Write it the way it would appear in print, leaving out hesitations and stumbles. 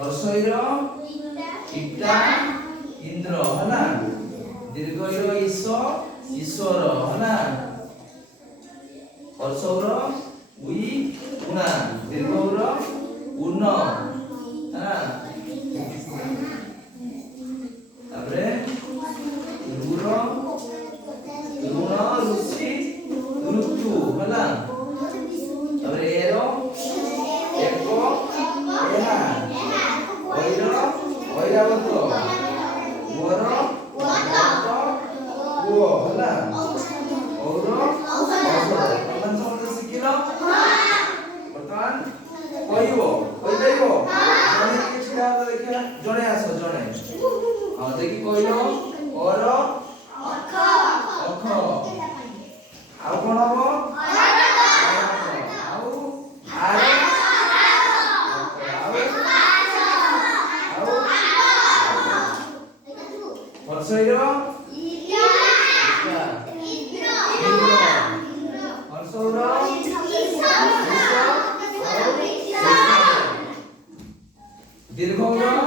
हर्षईर इटा इंद्र है दीर्घईर ईश ईश्वर है हर्षौर उई उना दीर्घौर उन्न है तापरे रुर ऋण ऋषि ऋतु है तापरे एरो एको एहा ऐर ऐरावत वर वो है और बर्तमान समझ शिखिल बर्तमान कहब कहीदेव जड़े किए छिड़ा देखिए जड़े आस जड़े हाँ देखिए कहल और अख आउ कौन हम हर्षईर हर्षौर दीर्घौर